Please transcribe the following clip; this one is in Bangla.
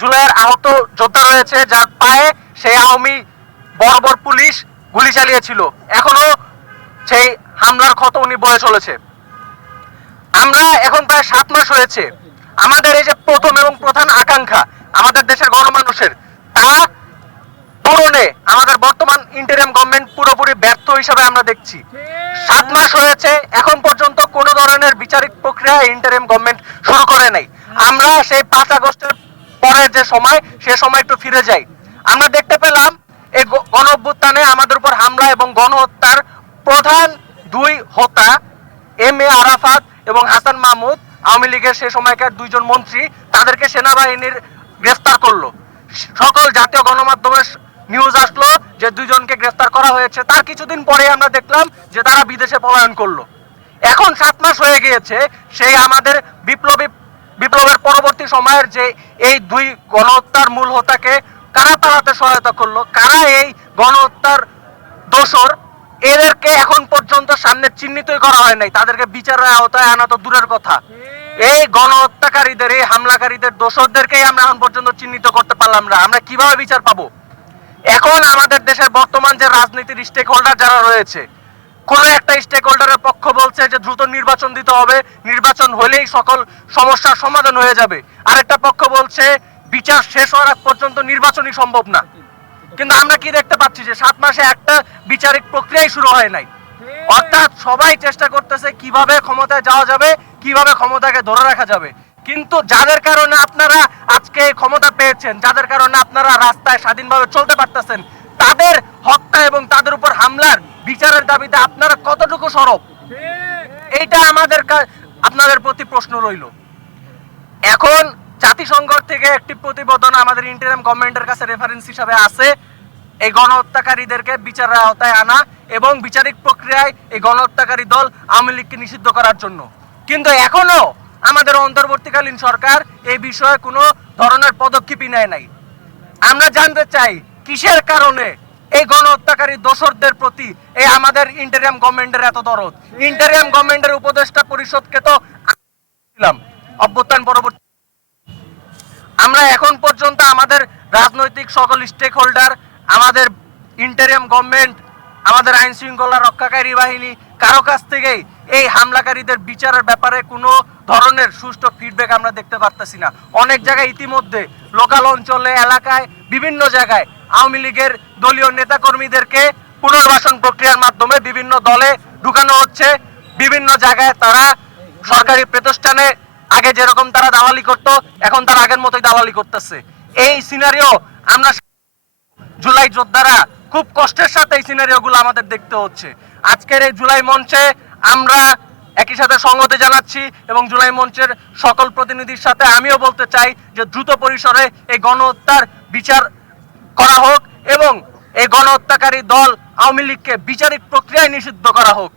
জুলাইয়ের আহত যোদ্ধা রয়েছে, যার পায়ে সেই আওয়ামী বর্বর পুলিশ গুলি চালিয়েছিল। এখনও সেই হামলার ক্ষত উনি বয়ে চলেছে। আমরা এখন প্রায় সাত মাস হয়েছে। আমাদের এই যে প্রথম এবং প্রধান আকাঙ্ক্ষা আমাদের দেশের গণমানুষের, তা পূরণে আমাদের বর্তমান ইন্টারিয়াম গভর্নমেন্ট পুরোপুরি ব্যর্থ হিসাবে আমরা দেখছি। সাত মাস হয়েছে, এখন পর্যন্ত কোনো ধরনের বিচারিক প্রক্রিয়া ইন্টারিয়াম গভর্নমেন্ট শুরু করে নাই। আমরা সেই পাঁচ আগস্টের পরের যে সময়, সে সময় একটু ফিরে যাই। আমরা দেখতে পেলাম, এই গণ অভ্যুত্থানে আমাদের উপর হামলা এবং গণহত্যার প্রধান দুই হোতা, এম এ আরাফাত এবং হাসান মাহমুদ, আওয়ামী লীগের সে সময়কার দুইজন মন্ত্রী, তাদেরকে সেনাবাহিনীর গ্রেফতার করল। সকল জাতীয় গণমাধ্যমের নিউজ আসলো যে দুইজনকে গ্রেফতার করা হয়েছে। তার কিছুদিন পরে আমরা দেখলাম যে তারা বিদেশে পলায়ন করল। এখন সাত মাস হয়ে গিয়েছে, সেই আমাদের বিপ্লবী বিপ্লবের পরবর্তী সময়ের যে এই দুই গণহত্যার মূল হোতাকে কারা তাড়াতে সহায়তা করল? কারা এই গণহত্যার দোষর? এদেরকে এখন পর্যন্ত সামনে চিহ্নিতই করা হয় নাই। তাদেরকে বিচারের আওতায় আনা তো দূরের কথা। এই গণহত্যাকারীদের, এই হামলাকারীদের দোষরদেরকেই আমরা এখন পর্যন্ত চিহ্নিত করতে পারলাম না। আমরা কীভাবে বিচার পাবো? এখন আমাদের দেশের বর্তমান যে রাজনীতির স্টেক হোল্ডার যারা রয়েছে কোন একটা স্টেক হোল্ডারের পক্ষ বলছে যে দ্রুত নির্বাচন দিতে হবে। নির্বাচন হলেই সকল সমস্যার সমাধান হয়ে যাবে। আরেকটা পক্ষ বলছে, বিচার শেষ হওয়ার আগ পর্যন্ত নির্বাচনই সম্ভব না। কিন্তু আমরা কি দেখতে পাচ্ছি যে সাত মাসে একটা বিচারিক প্রক্রিয়াই শুরু হয় নাই। অর্থাৎ সবাই চেষ্টা করতেছে কীভাবে ক্ষমতায় যাওয়া যাবে, কীভাবে ক্ষমতাকে ধরে রাখা যাবে। কিন্তু যাদের কারণে আপনারা আজকে ক্ষমতা পেয়েছেন, যাদের কারণে আপনারা রাস্তায় স্বাধীনভাবে চলতে পারতেছেন, তাদের হত্যা এবং তাদের উপর হামলার বিচারের দাবিতে আপনারা কতটুকু সরব? এইটা আমাদের আপনাদের প্রতি প্রশ্ন রইল। এখন জাতিসংঘ থেকে একটি প্রতিবেদন আমাদের ইন্টারিয়াম গভর্নমেন্টের কাছে রেফারেন্স হিসাবে আছে। এই গণহত্যাকারীদেরকে বিচারের আওতায় আনা এবং বিচারিক প্রক্রিয়ায় এই গণহত্যাকারী দল আওয়ামী লীগকে নিষিদ্ধ করার জন্য। কিন্তু এখনও আমাদের অন্তর্বর্তীকালীন সরকার এই বিষয়ে কোনো ধরনের পদক্ষেপই নেয় নাই। আমরা জানতে চাই, কিসের কারণে এই গণহত্যাকারী দোসরদের প্রতি এই আমাদের ইন্টারিয়াম গভর্নমেন্টের এত দরদ। ইন্টারিয়াম গভর্নমেন্টের উপদেষ্টা পরিষদকে তো অভ্যুত্থান পরবর্তী আমরা এখন পর্যন্ত আমাদের রাজনৈতিক সকল স্টেক হোল্ডার আমাদের ইন্টারিয়াম গভর্নমেন্ট আমাদের আইন শৃঙ্খলা রক্ষাকারী বাহিনী, কারও কাছ থেকেই এই হামলাকারীদের বিচারের ব্যাপারে কোনো ধরনের সুষ্ঠু ফিডব্যাক আমরা দেখতে পারতেছি না। অনেক জায়গায় ইতিমধ্যে লোকাল অঞ্চলে, এলাকায়, বিভিন্ন জায়গায় আওয়ামী লীগের দলীয় নেতাকর্মীদেরকে পুনর্বাসন প্রক্রিয়ার মাধ্যমে বিভিন্ন দলে ঢুকানো হচ্ছে। বিভিন্ন জায়গায় তারা সরকারি প্রতিষ্ঠানে আগে যেরকম তারা দালালি করতো, এখন তারা আগের মতোই দালালি করতেছে। এই সিনারিও আমরা জুলাই যোদ্ধারা খুব কষ্টের সাথে এই সিনারিও গুলো আমাদের দেখতে হচ্ছে। আজকের এই জুলাই মঞ্চে আমরা একই সাথে সংহতি জানাচ্ছি এবং জুলাই মঞ্চের সকল প্রতিনিধির সাথে আমিও বলতে চাই যে দ্রুত পরিসরে এই গণহত্যার বিচার করা হোক এবং এই গণহত্যাকারী দল আওয়ামী লীগকে বিচারিক প্রক্রিয়ায় নিষিদ্ধ করা হোক।